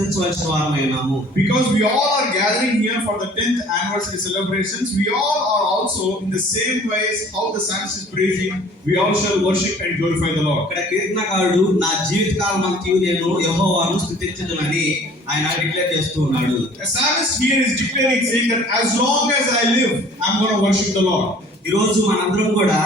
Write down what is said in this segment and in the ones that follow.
స్తుతించవలసిన వారమై ఉన్నాము. Because we all are gathering here for the 10th anniversary celebrations, we all are also in the same ways how the psalmist is praising, we all shall worship and glorify the Lord. ఇక్కడ కీర్తనకారుడు నా జీవితకాలం అంతయు నేను యెహోవాను స్తుతించుదునని ఆయన declare చేస్తూ ఉన్నాడు. The psalmist here is declaring, saying that as long as I live, I'm going to worship the Lord. ఈ రోజు మనందరం కూడా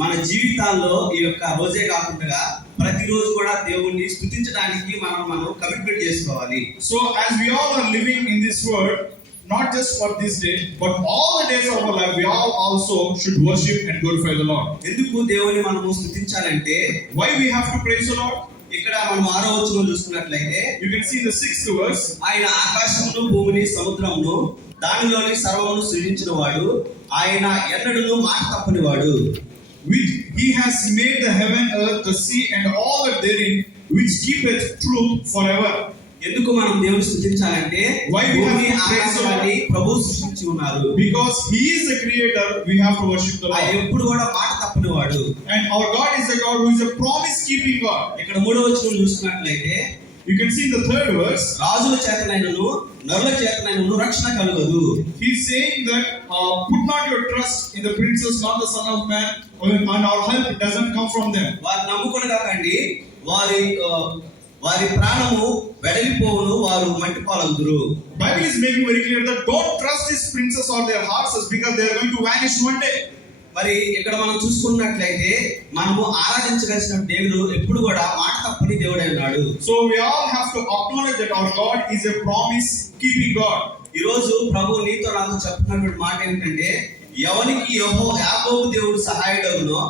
మన జీవితాల్లో ఈ యొక్క రోజే కాకుండా ప్రతిరోజు కూడా దేవుణ్ణి స్తుతించడానికి మనం కమిట్మెంట్ చేసుకోవాలి. So as we all are living in this world, not just for this day, but all the days of our life, we all also should worship and glorify the Lord. ఎందుకు దేవుని మనము స్తుతించాలంటే, why we have to praise the Lord? ఇక్కడ మనం 6వ వచనం చూస్తున్నట్లయితే you can see the 6th verse. ఆయన ఆకాశమును భూమిని సముద్రమును దానిలోని సర్వమును సృజించిన వాడు, ఆయన ఎన్నడూను మాట తప్పని వాడు. Which he has made the heaven, earth, the sea and all that therein, which keepeth truth forever. ఎందుకు మనం దేవుని స్తుతించాలంటే, why we have to praise the Lord? ప్రభు సృష్టించి ఉన్నారు. Because he is the creator, we have to worship the Lord. ఆయన ఎప్పుడు కూడా మాట తప్పని వాడు. And our God is a God who is a promise keeping God. ఇక్కడ 3వ వచనం చూస్తున్నట్లయితే you can see in the 3rd verse, రాజుల చేతనైనను నరుల చేతనైనను రక్షణ కలుగదు. he is saying that put not your trust in the princes, not the son of man, and our help doesn't come from them. వారు నమ్ముకొనగాకండి, వారి ప్రాణము వెడలిపోవును, వారు మట్టి పాలగుదురు. Bible is making very clear that don't trust these princes or their horses, because they are going to vanish one day. మరి ఇక్కడ మనం చూసుకున్నట్లయితే మనము ఆరాధించవలసిన దేవుడు ఎప్పుడు కూడా మాట తప్పని దేవుడై ఉన్నాడు. So we all have to acknowledge that our God is a promise keeping God. ఈ రోజు ప్రభు నీతో నాకు చెప్తున్నటువంటి మాట ఏంటంటే, ఎవరికి యాకోబు దేవుడు సహాయుడగునో,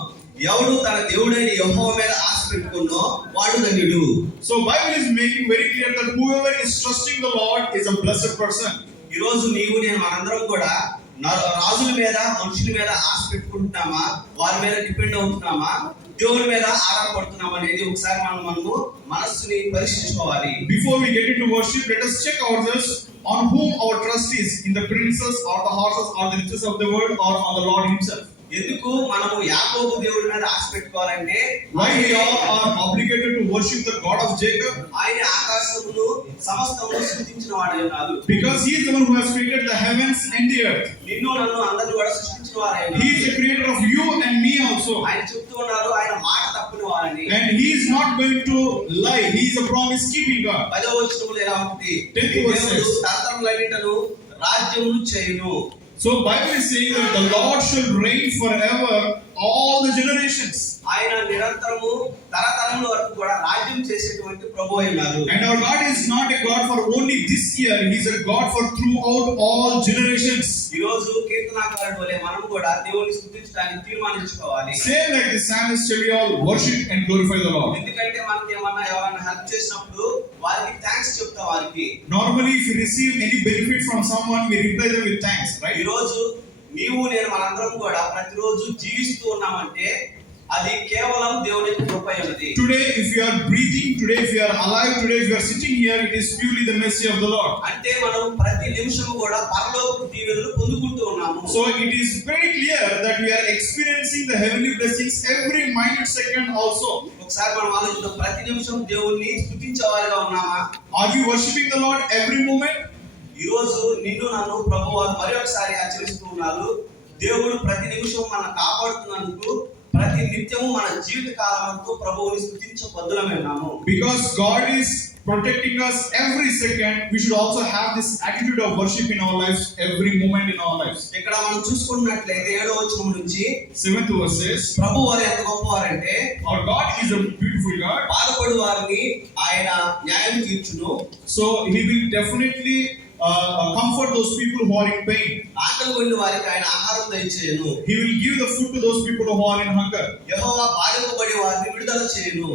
ఎవడు తన దేవుడైన యెహోవా మీద ఆశ పెట్టుకున్నో వాడు ధన్యుడు. So Bible is making very clear that whoever is trusting the Lord is a blessed person. ఈ రోజు నీవు నేను మనందరం కూడా రాజుల మీద మనుషుల మీద ఆశ పెట్టుకుంటున్నామా, వారి మీద డిపెండ్ అవుతున్నామా, దేవుని మీద ఆధారపడుతున్నామా అనేది ఒకసారి మనము మనస్సుని పరీక్షించుకోవాలి. Before we get into worship, let us check ourselves on whom our trust is, in the princes or the horses or the riches of the world or on the Lord himself. ఎందుకు మనము యాకోబు దేవుడి మీద ఆశ పెట్టుకోవాలంటే, why we all are obligated to worship the God of Jacob? ఆయన ఆకాశమును సమస్తమును సృష్టించిన వాడై ఉన్నాడు. Because he is the one who has created the heavens and the earth. నిన్ను నన్ను అందరిని కూడా సృష్టించిన వాడై ఉన్నాడు. He is the creator of you and me also. ఆయన చెప్తూ ఉన్నారు, ఆయన మాట తప్పని వాడని. And he is not going to lie. He is a promise keeping God. 10వ వచనములో ఎలా ఉంది? 10th verse says, తరతరములన్నిటను రాజ్యమును చేయును. So Bible is saying that the Lord shall reign forever, all the generations. ఆయన నిరంతరము తరతరముల వరకు కూడా రాజ్యం చేసేటువంటి ప్రభువు అయినారు. And our God is not a God for only this year, he is a God for throughout all generations. ఈ రోజు కీర్తనాకారుడు వలె మనం కూడా దేవుని స్తుతించడానికి తీర్మానించుకోవాలి. Same like the psalmist, shall we all worship and glorify the Lord. ఎందుకంటే మనకి ఏమన్నా ఎవరైనా హెల్ప్ చేసినప్పుడు వారికి థాంక్స్ చెప్తాం. వారికి normally if we receive any benefit from someone, we reply them with thanks, right? ఈ రోజు నీవు నేను మనందరం కూడా ప్రతిరోజు జీవిస్తూ ఉన్నామంటే అది కేవలం దేవుని కృప అన్నది. Today if you are breathing, today if you are alive, today if you are sitting here, it is purely the mercy of the Lord. అంటే మనం ప్రతి నిమిషము కూడా పరలోకపు దీవెనలు పొందుకుంటూ ఉన్నాము. So it is very clear that we are experiencing the heavenly blessings every minute second also. ఒకసారి మనం ఆలోచిద్దాం, ప్రతి నిమిషం దేవుణ్ణి స్తుతించేవారిగా ఉన్నామా? Are we worshiping the Lord every moment? ఈ రోజు నిన్ను నన్ను ప్రభువు మరొకసారి హెచ్చరిస్తూ ఉన్నారు. దేవుడు ప్రతి నిమిషం మనం కాపాడుతున్నందుకు ప్రతి నిత్యము మన జీవిత కాలమంతా ప్రభువుని స్తుతించే బద్దులమే ఉన్నాము. Because God is protecting us every second, we should also have this attitude of worship in our lives, every moment in our lives. ఇక్కడ మనం చూసుకున్నట్లయితే 7వ వచనం నుంచి 7th verse says, ప్రభువు వారు ఎంత గొప్పవారంటే, our God is a beautiful God. బాధపడు వారిని ఆయన న్యాయం తీర్చును. So he will definitely comfort those people who are in pain. ఆకలి గొన్న వారికి ఆయన ఆహారం దయచేయును. He will give the food to those people who are in hunger. యెహోవా బాధింపబడి వారిని విడుదల చేయును.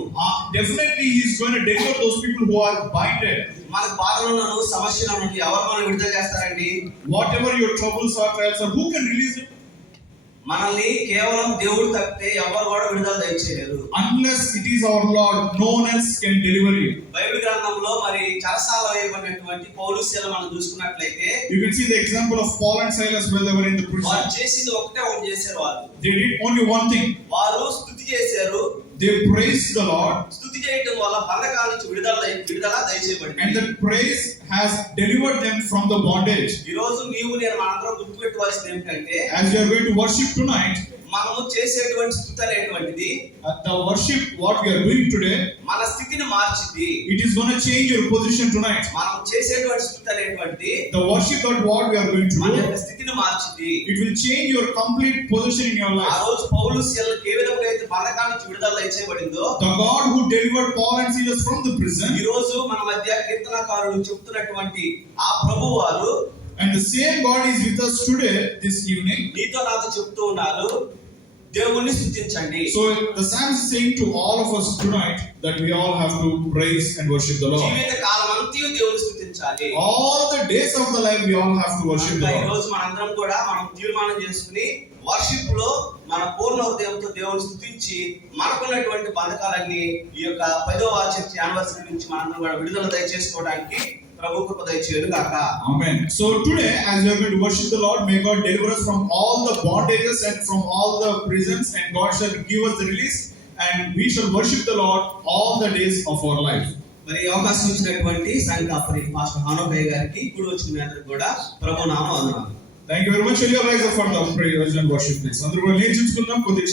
Definitely he is going to deliver those people who are binded. మన బాధలను సమస్యలను ఎవరు మనం విడుదల చేస్తారండి? Whatever your troubles or trials are, who can release it? మనల్ని కేవలం దేవుడు తప్పితే ఎవరు కూడా విడుదల దయచేయలేరు. Unless it is our Lord, no one else can deliver you. Bible గ్రంథంలో మరి చెరసాలలో వేయబడినటువంటి పౌలు శీల మనం చూసుకున్నట్లయితే, you can see the example of Paul and Silas when they were in the prison. వారు చేసింది ఒకటే చేశారు. వారు they did only one thing. వారు స్తుతి చేశారు, they praised the Lord, స్తుతి చేయటం వల్ల బంధకాల నుంచి విడుదల దయచేయబడింది. and that praise has delivered them from the bondage. ఈ రోజు నీవు నేను మనందరం గుర్తుపెట్టుకోవాల్సింది ఏమిటంటే, As you are going to worship tonight, మనము చేసేటువంటి స్తుతి అనేటువంటిది the worship what we are doing today, మన స్థితిని మార్చింది. it is going to change your position tonight. మనం చేసేటువంటి స్థుతి అనేటువంటిది The worship that what we are going to మన do, యొక్క స్థితిని మార్చింది. it will change your complete position in your ఆ life. రోజు పౌలు శీలకు ఏ విధంగా అయితే బంధకాల నుంచి విడుదల దయచేయబడిందో, The God who delivered Paul and Silas from the prison, ఈ రోజు మన మధ్య కీర్తనకారుడు చెప్తున్నటువంటి ఆ ప్రభువారు and the same God is with us today, this evening. నీతో నాతో చెప్తూ ఉన్నారు, దేవుణ్ణి స్తుతించండి. So the psalmist is saying to all of us tonight that we all have to praise and worship the Lord. జీవిత కాలం అంతయు దేవుని స్తుతించాలి. All the days of the life we all have to worship the ఈ Lord. రోజు మనందరం కూడా మనం తీర్మానం చేసుకుని worship లో మన పూర్ణ హృదయంతో దేవుని స్తుతించి మనకున్నటువంటి బంధకాలన్నీ ఈ యొక్క 10వ వార్షిక యానివర్సరీ నుంచి మనందరం కూడా విడుదల దయచేసుకోవడానికి ప్రభు కృప దయచేయును గాక. Amen. So today, as we are going to worship the Lord, may God deliver us from all the bondages and from all the prisons, and God shall give us the release, and we shall worship the Lord all the days of our life. మరి ఈ అవకాశం ఇచ్చినటువంటి సంఘాపరి pastor హానోకయ్య గారికి ఇప్పుడు వచ్చిన మీ అందరికి కూడా ప్రభు నామమున వందనాలు. Thank you very much. Shall you rise up for the praise and worship, please? అందరూ కూడా లేచి నిల్చుకుందాం. కొద్దిగా